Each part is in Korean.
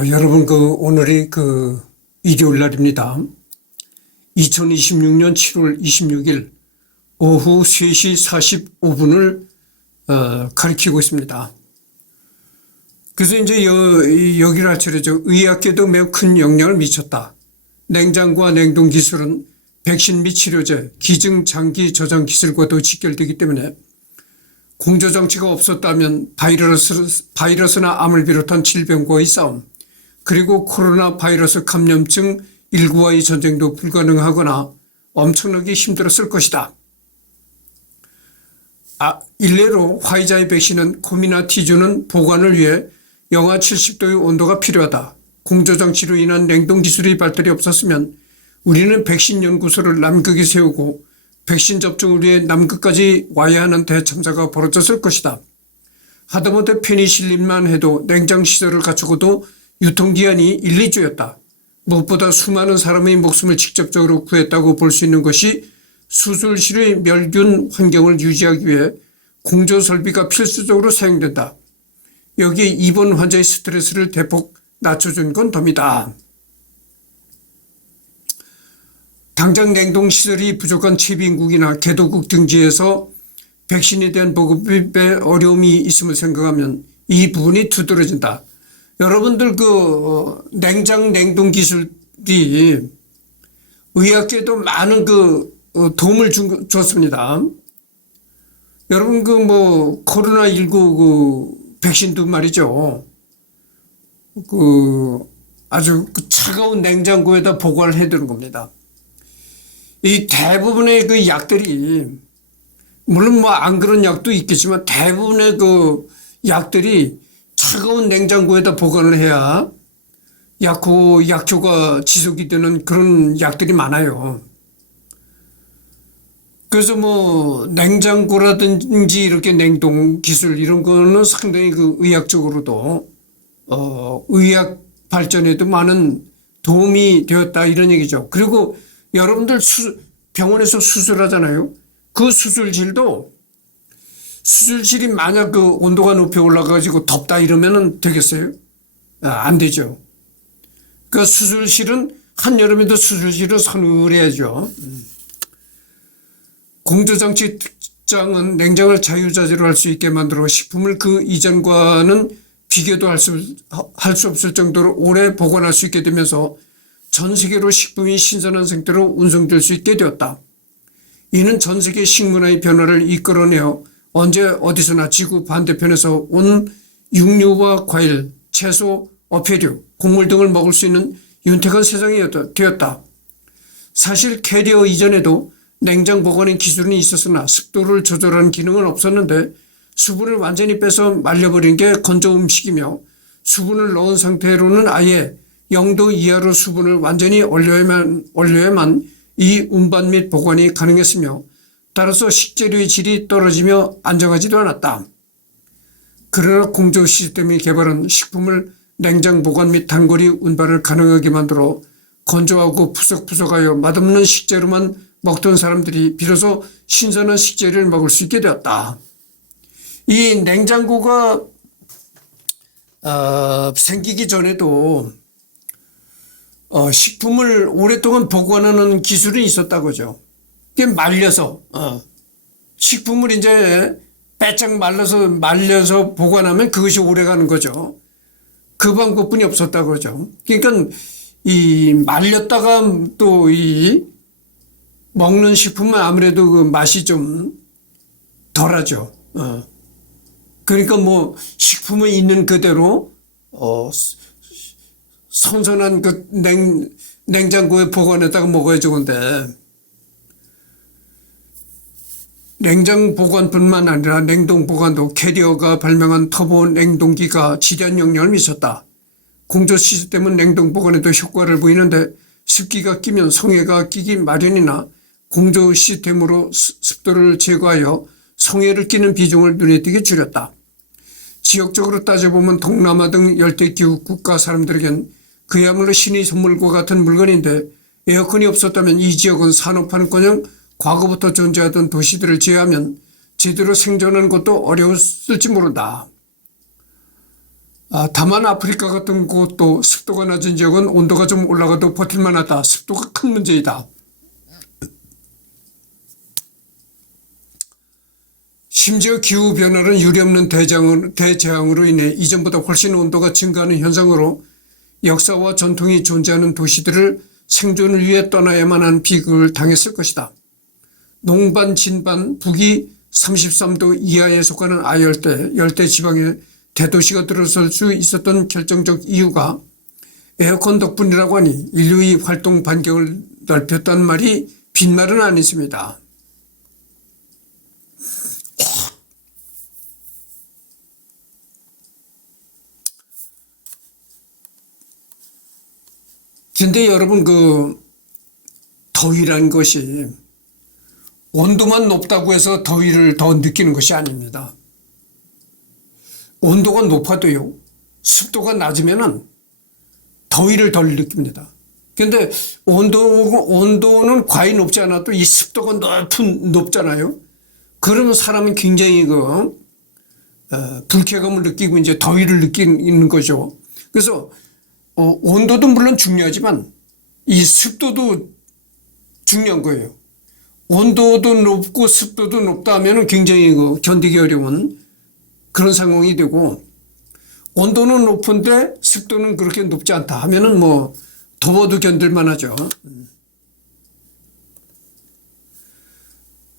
여러분, 오늘이 일요일 날입니다. 2026년 7월 26일 오후 3시 45분을 가리키고 있습니다. 그래서 이제 여기를 할 차례죠. 의학계도 매우 큰 영향을 미쳤다. 냉장과 냉동 기술은 백신 및 치료제, 기증 장기 저장 기술과도 직결되기 때문에 공조장치가 없었다면 바이러스나 암을 비롯한 질병과의 싸움, 그리고 코로나 바이러스 감염증 19와의 전쟁도 불가능하거나 엄청나게 힘들었을 것이다. 일례로 화이자의 백신은 코미나티주는 보관을 위해 영하 70도의 온도가 필요하다. 공조장치로 인한 냉동 기술의 발달이 없었으면 우리는 백신 연구소를 남극에 세우고 백신 접종을 위해 남극까지 와야 하는 대참사가 벌어졌을 것이다. 하다못해 페니실린만 해도 냉장시설을 갖추고도 유통기한이 1, 2주였다. 무엇보다 수많은 사람의 목숨을 직접적으로 구했다고 볼 수 있는 것이 수술실의 멸균 환경을 유지하기 위해 공조 설비가 필수적으로 사용된다. 여기에 입원 환자의 스트레스를 대폭 낮춰준 건 덤이다. 당장 냉동시설이 부족한 최빈국이나 개도국 등지에서 백신에 대한 보급에 어려움이 있음을 생각하면 이 부분이 두드러진다. 여러분들 냉동 기술이 의학계에도 많은 도움을 줬습니다. 여러분 코로나19 백신도 말이죠. 아주 차가운 냉장고에다 보관을 해두는 겁니다. 이 대부분의 약들이, 물론 안 그런 약도 있겠지만 대부분의 약들이 차가운 냉장고에다 보관을 해야 약효가 지속이 되는 그런 약들이 많아요. 그래서 냉장고라든지 이렇게 냉동 기술 이런 거는 상당히 의학적으로도, 의학 발전에도 많은 도움이 되었다 이런 얘기죠. 그리고 여러분들 병원에서 수술하잖아요. 그 수술실이 만약 온도가 높이 올라가지고 덥다 이러면은 되겠어요? 안 되죠. 그 수술실은 한여름에도 수술실은 서늘해야죠. 공조장치 특장은 냉장을 자유자재로 할 수 있게 만들어 식품을 그 이전과는 비교도 할 수 없을 정도로 오래 보관할 수 있게 되면서 전 세계로 식품이 신선한 상태로 운송될 수 있게 되었다. 이는 전 세계 식문화의 변화를 이끌어내어 언제 어디서나 지구 반대편에서 온 육류와 과일, 채소, 어패류, 곡물 등을 먹을 수 있는 윤택한 세상이 되었다. 사실 캐리어 이전에도 냉장 보관의 기술은 있었으나 습도를 조절하는 기능은 없었는데 수분을 완전히 빼서 말려버린 게 건조 음식이며 수분을 넣은 상태로는 아예 0도 이하로 수분을 완전히 얼려야만 이 운반 및 보관이 가능했으며 따라서 식재료의 질이 떨어지며 안정하지도 않았다. 그러나 공조 시스템이 개발한 식품을 냉장 보관 및 단거리 운반을 가능하게 만들어 건조하고 푸석푸석하여 맛없는 식재료만 먹던 사람들이 비로소 신선한 식재료를 먹을 수 있게 되었다. 이 냉장고가 생기기 전에도 식품을 오랫동안 보관하는 기술이 있었다고죠. 그게 말려서 식품을 이제 빼짝 말려서 보관하면 그것이 오래가는 거죠. 그 방법뿐이 없었다고 그러죠. 그러니까 이 말렸다가 또 이 먹는 식품은 아무래도 맛이 좀 덜하죠. 그러니까 식품은 있는 그대로 선선한 냉장고에 보관했다가 먹어야 좋은데, 냉장 보관뿐만 아니라 냉동 보관도 캐리어가 발명한 터보 냉동기가 지대한 영향을 미쳤다. 공조 시스템은 냉동 보관에도 효과를 보이는데 습기가 끼면 성에가 끼기 마련이나 공조 시스템으로 습도를 제거하여 성에를 끼는 비중을 눈에 띄게 줄였다. 지역적으로 따져보면 동남아 등 열대기후 국가 사람들에겐 그야말로 신의 선물과 같은 물건인데 에어컨이 없었다면 이 지역은 산업화는커녕 과거부터 존재하던 도시들을 제외하면 제대로 생존하는 것도 어려웠을지 모른다. 다만 아프리카 같은 곳도 습도가 낮은 지역은 온도가 좀 올라가도 버틸만하다. 습도가 큰 문제이다. 심지어 기후변화는 유례없는 대재앙으로 인해 이전보다 훨씬 온도가 증가하는 현상으로 역사와 전통이 존재하는 도시들을 생존을 위해 떠나야만 한 비극을 당했을 것이다. 농반, 진반, 북위 33도 이하에 속하는 아열대, 열대 지방에 대도시가 들어설 수 있었던 결정적 이유가 에어컨 덕분이라고 하니 인류의 활동 반경을 넓혔다는 말이 빈말은 아니습니다. 근데 여러분, 더위란 것이 온도만 높다고 해서 더위를 더 느끼는 것이 아닙니다. 온도가 높아도요, 습도가 낮으면은 더위를 덜 느낍니다. 근데 온도는 과히 높지 않아도 이 습도가 높잖아요. 그러면 사람은 굉장히 불쾌감을 느끼고 이제 더위를 느끼는 거죠. 그래서 온도도 물론 중요하지만 이 습도도 중요한 거예요. 온도도 높고 습도도 높다 하면 굉장히 견디기 어려운 그런 상황이 되고, 온도는 높은데 습도는 그렇게 높지 않다 하면은 더워도 견딜만 하죠.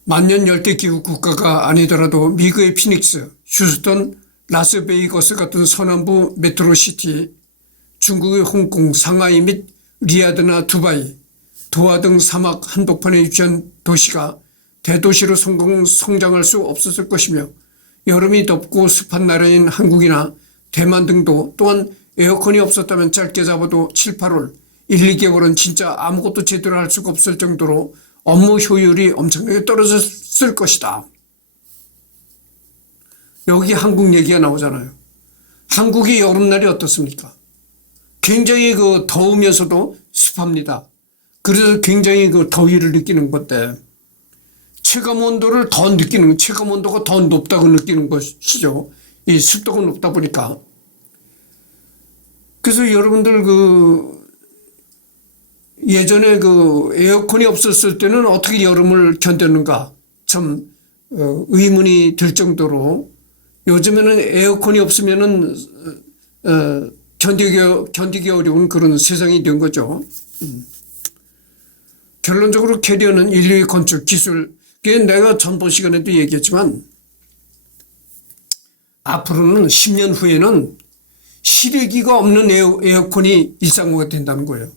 만년 열대 기후 국가가 아니더라도 미국의 피닉스, 휴스턴, 라스베이거스 같은 서남부 메트로시티, 중국의 홍콩, 상하이 및 리야드나 두바이, 도하 등 사막 한복판에 위치한 도시가 대도시로 성장할 수 없었을 것이며, 여름이 덥고 습한 나라인 한국이나 대만 등도 또한 에어컨이 없었다면 짧게 잡아도 7, 8월, 1, 2개월은 진짜 아무것도 제대로 할 수가 없을 정도로 업무 효율이 엄청나게 떨어졌을 것이다. 여기 한국 얘기가 나오잖아요. 한국의 여름날이 어떻습니까? 굉장히 더우면서도 습합니다. 그래서 굉장히 더위를 느끼는 건데, 체감온도를 더 느끼는, 체감온도가 더 높다고 느끼는 것이죠. 이 습도가 높다 보니까. 그래서 여러분들 예전에 에어컨이 없었을 때는 어떻게 여름을 견뎠는가 참 의문이 들 정도로, 요즘에는 에어컨이 없으면은 견디기 어려운 그런 세상이 된 거죠. 결론적으로 캐리어는 인류의 건축 기술, 내가 전번 시간에도 얘기했지만 앞으로는 10년 후에는 실외기가 없는 에어컨이 일상화가 된다는 거예요.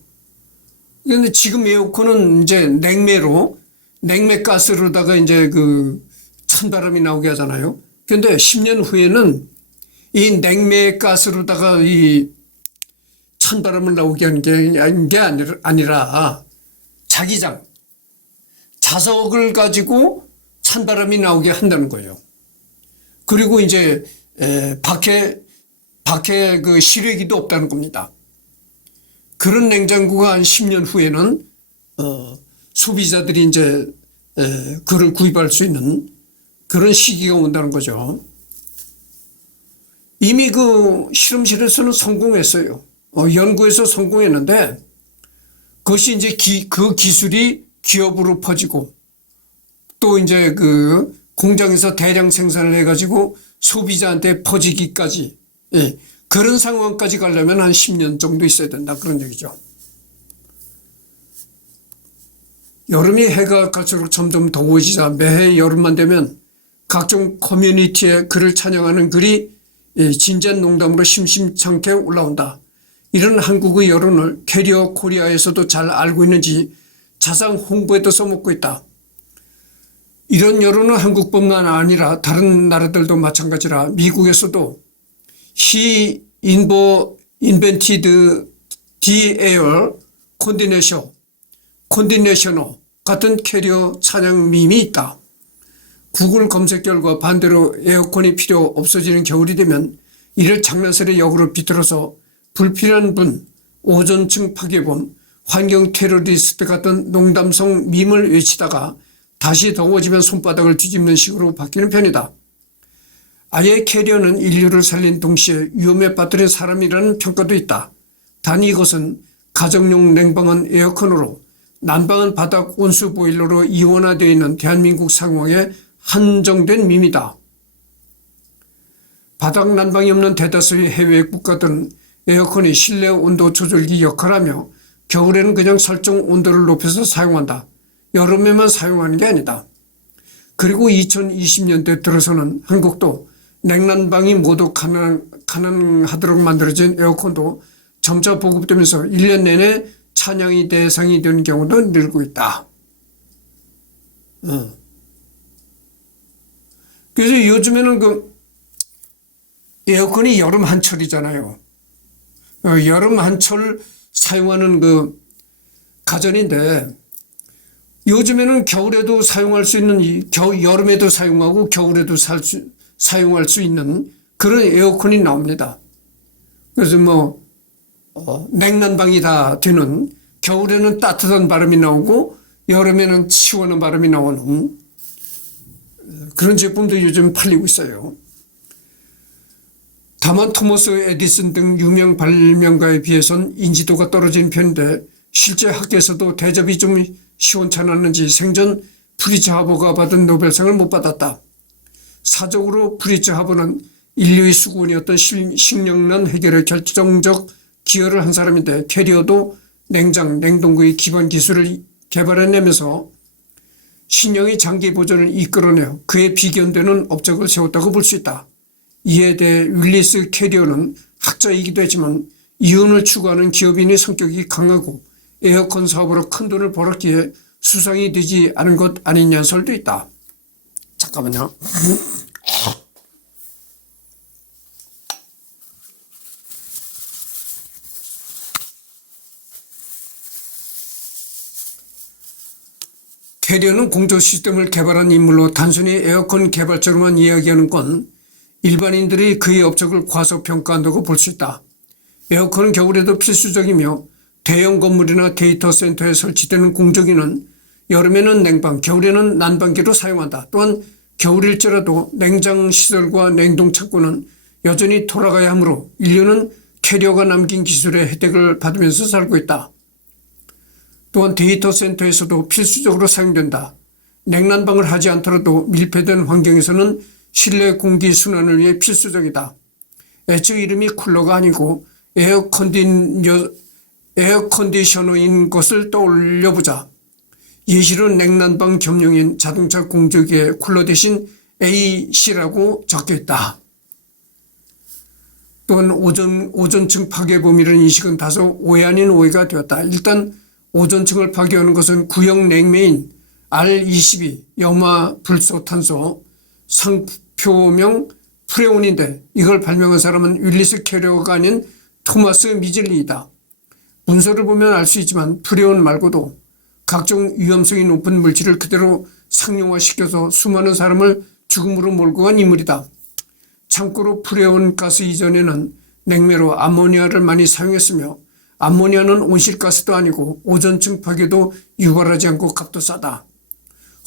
그런데 지금 에어컨은 이제 냉매가스로다가 이제 찬바람이 나오게 하잖아요. 그런데 10년 후에는 이 냉매가스로다가 이 찬바람을 나오게 하는 게 아니라 자석을 가지고 찬바람이 나오게 한다는 거예요. 그리고 이제 밖에 실외기도 없다는 겁니다. 그런 냉장고가 한 10년 후에는 소비자들이 이제 그를 구입할 수 있는 그런 시기가 온다는 거죠. 이미 실험실에서는 성공했어요. 연구에서 성공했는데, 그것이 이제 그 기술이 기업으로 퍼지고, 또 이제 공장에서 대량 생산을 해가지고 소비자한테 퍼지기까지, 그런 상황까지 가려면 한 10년 정도 있어야 된다, 그런 얘기죠. 여름이 해가 갈수록 점점 더워지자 매해 여름만 되면 각종 커뮤니티에 그를 찬양하는 글이 진지한 농담으로 심심찮게 올라온다. 이런 한국의 여론을 캐리어 코리아에서도 잘 알고 있는지 자상 홍보에도 써먹고 있다. 이런 여론은 한국뿐만 아니라 다른 나라들도 마찬가지라 미국에서도 He invented the air conditioner 같은 캐리어 찬양 밈이 있다. 구글 검색 결과 반대로 에어컨이 필요 없어지는 겨울이 되면 이를 장난스레 역으로 비틀어서 불필요한 분, 오존층 파괴범, 환경 테러리스트 같은 농담성 밈을 외치다가 다시 더워지면 손바닥을 뒤집는 식으로 바뀌는 편이다. 아예 캐리어는 인류를 살린 동시에 위험에 빠뜨린 사람이라는 평가도 있다. 단 이것은 가정용 냉방은 에어컨으로 난방은 바닥 온수 보일러로 이원화되어 있는 대한민국 상황에 한정된 밈이다. 바닥 난방이 없는 대다수의 해외 국가들은 에어컨이 실내 온도 조절기 역할하며 겨울에는 그냥 설정 온도를 높여서 사용한다. 여름에만 사용하는 게 아니다. 그리고 2020년대 들어서는 한국도 냉난방이 모두 가능하도록 만들어진 에어컨도 점차 보급되면서 1년 내내 찬양이 대상이 되는 경우도 늘고 있다. 그래서 요즘에는 에어컨이 여름 한철이잖아요. 여름 한철 사용하는 가전인데 요즘에는 겨울에도 사용할 수 있는 여름에도 사용하고 겨울에도 사용할 수 있는 그런 에어컨이 나옵니다. 그래서 냉난방이 다 되는 겨울에는 따뜻한 바람이 나오고 여름에는 시원한 바람이 나오는 그런 제품도 요즘 팔리고 있어요. 다만 토머스 에디슨 등 유명 발명가에 비해선 인지도가 떨어진 편인데 실제 학계에서도 대접이 좀 시원찮았는지 생전 프리츠 하버가 받은 노벨상을 못 받았다. 사적으로 프리츠 하버는 인류의 수고원이었던 식량난 해결에 결정적 기여를 한 사람인데 캐리어도 냉장, 냉동고의 기본 기술을 개발해내면서 식량의 장기 보존을 이끌어내어 그에 비견되는 업적을 세웠다고 볼 수 있다. 이에 대해 윌리스 캐리어는 학자이기도 했지만 이윤을 추구하는 기업인의 성격이 강하고 에어컨 사업으로 큰 돈을 벌었기에 수상이 되지 않은 것 아니냐는 설도 있다. 잠깐만요. 캐리어는 공조 시스템을 개발한 인물로 단순히 에어컨 개발자로만 이야기하는 건 일반인들이 그의 업적을 과소평가한다고 볼 수 있다. 에어컨은 겨울에도 필수적이며 대형 건물이나 데이터 센터에 설치되는 공조기는 여름에는 냉방, 겨울에는 난방기로 사용한다. 또한 겨울일지라도 냉장 시설과 냉동 창고는 여전히 돌아가야 하므로 인류는 캐리어가 남긴 기술의 혜택을 받으면서 살고 있다. 또한 데이터 센터에서도 필수적으로 사용된다. 냉난방을 하지 않더라도 밀폐된 환경에서는 실내 공기 순환을 위해 필수적이다. 애초 이름이 쿨러가 아니고 에어컨디셔너인 것을 떠올려보자. 예시로 냉난방 겸용인 자동차 공조기에 쿨러 대신 AC라고 적혀있다. 또한 오존층 파괴 범위라는 인식은 다소 오해 아닌 오해가 되었다. 일단 오존층을 파괴하는 것은 구형 냉매인 R22 염화불소탄소 상표명 프레온인데 이걸 발명한 사람은 윌리스 캐리어가 아닌 토마스 미즐리이다. 문서를 보면 알 수 있지만 프레온 말고도 각종 위험성이 높은 물질을 그대로 상용화시켜서 수많은 사람을 죽음으로 몰고 간 인물이다. 참고로 프레온 가스 이전에는 냉매로 암모니아를 많이 사용했으며 암모니아는 온실가스도 아니고 오존층 파괴도 유발하지 않고 값도 싸다.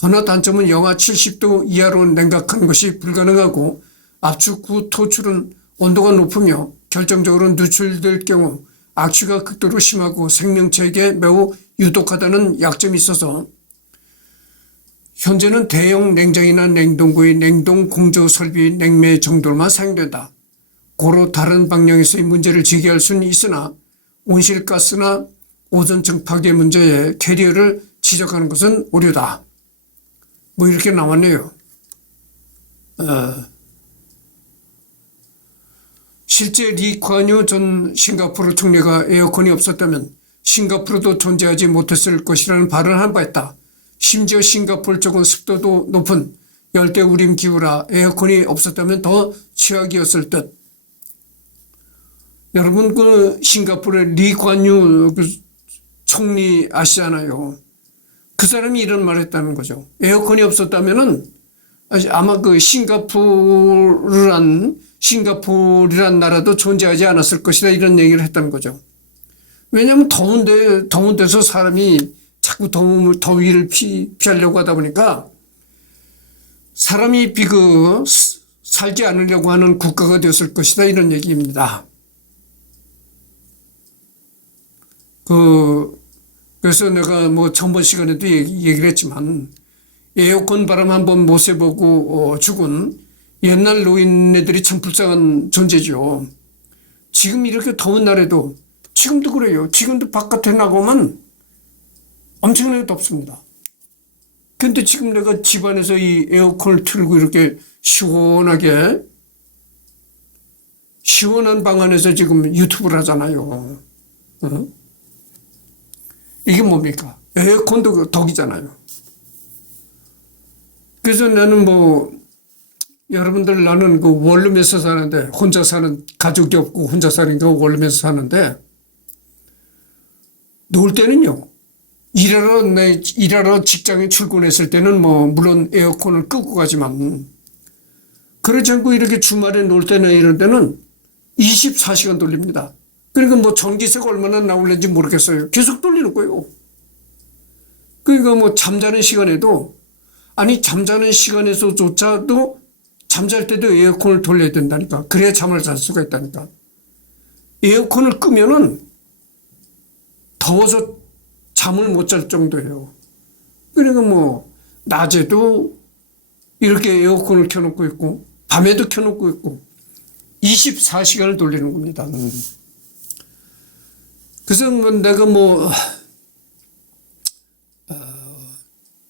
허나 단점은 영하 70도 이하로 냉각하는 것이 불가능하고 압축 후 토출은 온도가 높으며 결정적으로 누출될 경우 악취가 극도로 심하고 생명체에게 매우 유독하다는 약점이 있어서 현재는 대형 냉장이나 냉동고의 냉동 공조 설비 냉매 정도로만 사용된다. 고로 다른 방향에서의 문제를 제기할 수는 있으나 온실가스나 오존층 파괴 문제에 캐리어를 지적하는 것은 오류다. 이렇게 나왔네요. 실제 리 쿠안 유 전 싱가포르 총리가 에어컨이 없었다면 싱가포르도 존재하지 못했을 것이라는 발언을 한 바 있다. 심지어 싱가포르 쪽은 습도도 높은 열대우림 기후라 에어컨이 없었다면 더 최악이었을 듯. 여러분 싱가포르의 리 쿠안 유 총리 아시잖아요. 그 사람이 이런 말을 했다는 거죠. 에어컨이 없었다면은 아마 싱가포르란 나라도 존재하지 않았을 것이다 이런 얘기를 했다는 거죠. 왜냐하면 더운 데서 사람이 자꾸 더위를 피하려고 하다 보니까 사람이 살지 않으려고 하는 국가가 되었을 것이다 이런 얘기입니다. 그래서 내가 뭐 전번 시간에도 얘기를 했지만 에어컨 바람 한번 못 쐬보고 죽은 옛날 노인네들이 참 불쌍한 존재죠. 지금 이렇게 더운 날에도 지금도 그래요. 지금도 바깥에 나가면 엄청나게 덥습니다. 근데 지금 내가 집안에서 이 에어컨을 틀고 이렇게 시원하게 시원한 방 안에서 지금 유튜브를 하잖아요. 이게 뭡니까? 에어컨도 덕이잖아요. 그래서 나는 여러분들 나는 그 원룸에서 사는데 혼자 사는 가족이 없고 혼자 사는 그 원룸에서 사는데 놀 때는요. 일하러 직장에 출근했을 때는 물론 에어컨을 끄고 가지만 그렇지 않고 이렇게 주말에 놀 때나 이럴 때는 24시간 돌립니다. 그러니까 전기세가 얼마나 나올는지 모르겠어요. 계속 돌리는 거예요. 그러니까 잠자는 시간에도 잠자는 시간에서조차도 잠잘 때도 에어컨을 돌려야 된다니까. 그래야 잠을 잘 수가 있다니까. 에어컨을 끄면은 더워서 잠을 못 잘 정도예요. 그러니까 낮에도 이렇게 에어컨을 켜놓고 있고 밤에도 켜놓고 있고 24시간을 돌리는 겁니다. 그래서 내가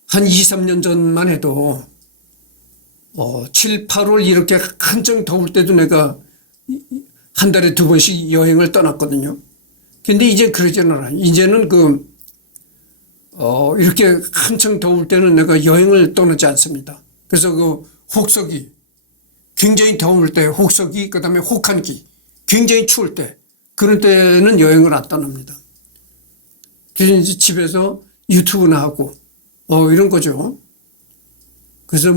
한 2, 3년 전만 해도 7, 8월 이렇게 한창 더울 때도 내가 한 달에 2번씩 여행을 떠났거든요. 근데 이제 그러지는 않아요. 이제는 이렇게 한창 더울 때는 내가 여행을 떠나지 않습니다. 그래서 혹서기, 굉장히 더울 때 혹서기, 그 다음에 혹한기, 굉장히 추울 때, 그런 때는 여행을 안 떠납니다. 그래서 이제 집에서 유튜브나 하고, 이런 거죠. 그래서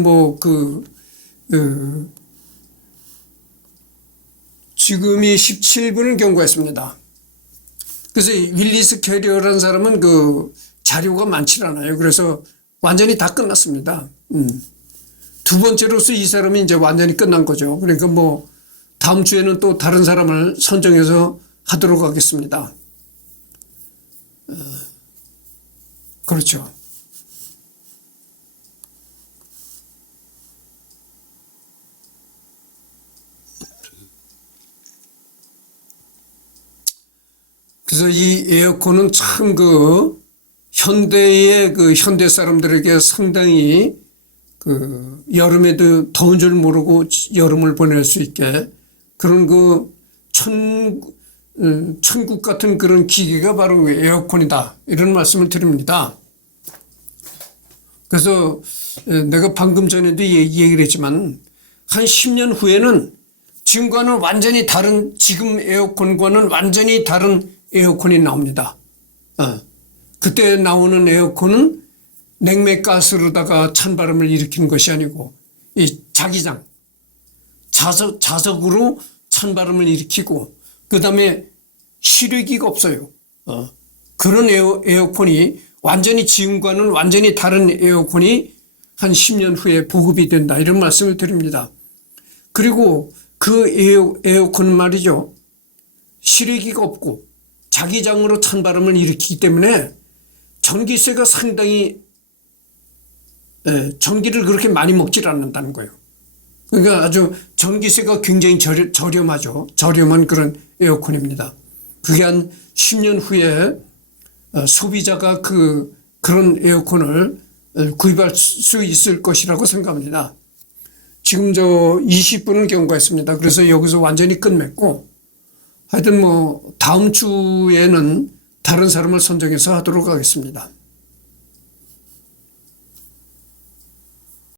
지금이 17분을 경과했습니다. 그래서 윌리스 캐리어라는 사람은 자료가 많지 않아요. 그래서 완전히 다 끝났습니다. 두 번째로서 이 사람이 이제 완전히 끝난 거죠. 그러니까 다음 주에는 또 다른 사람을 선정해서 하도록 하겠습니다. 그렇죠. 그래서 이 에어컨은 참 현대의 현대 사람들에게 상당히 여름에도 더운 줄 모르고 여름을 보낼 수 있게 그런 천국 같은 그런 기계가 바로 에어컨이다. 이런 말씀을 드립니다. 그래서 내가 방금 전에도 얘기를 했지만 한 10년 후에는 지금과는 완전히 다른 지금 에어컨과는 완전히 다른 에어컨이 나옵니다. 그때 나오는 에어컨은 냉매가스로다가 찬바람을 일으키는 것이 아니고 이 자기장, 자석으로 찬바람을 일으키고 그 다음에 실외기가 없어요. 그런 에어컨이 완전히 지금과는 완전히 다른 에어컨이 한 10년 후에 보급이 된다. 이런 말씀을 드립니다. 그리고 그 에어컨은 말이죠. 실외기가 없고 자기장으로 찬바람을 일으키기 때문에 전기세가 상당히 전기를 그렇게 많이 먹질 않는다는 거예요. 그러니까 아주 전기세가 굉장히 저렴하죠. 저렴한 그런 에어컨입니다. 그게 한 10년 후에 소비자가 그런 에어컨을 구입할 수 있을 것이라고 생각합니다. 지금 20분을 경과했습니다. 그래서 여기서 완전히 끝맺고 하여튼 다음 주에는 다른 사람을 선정해서 하도록 하겠습니다.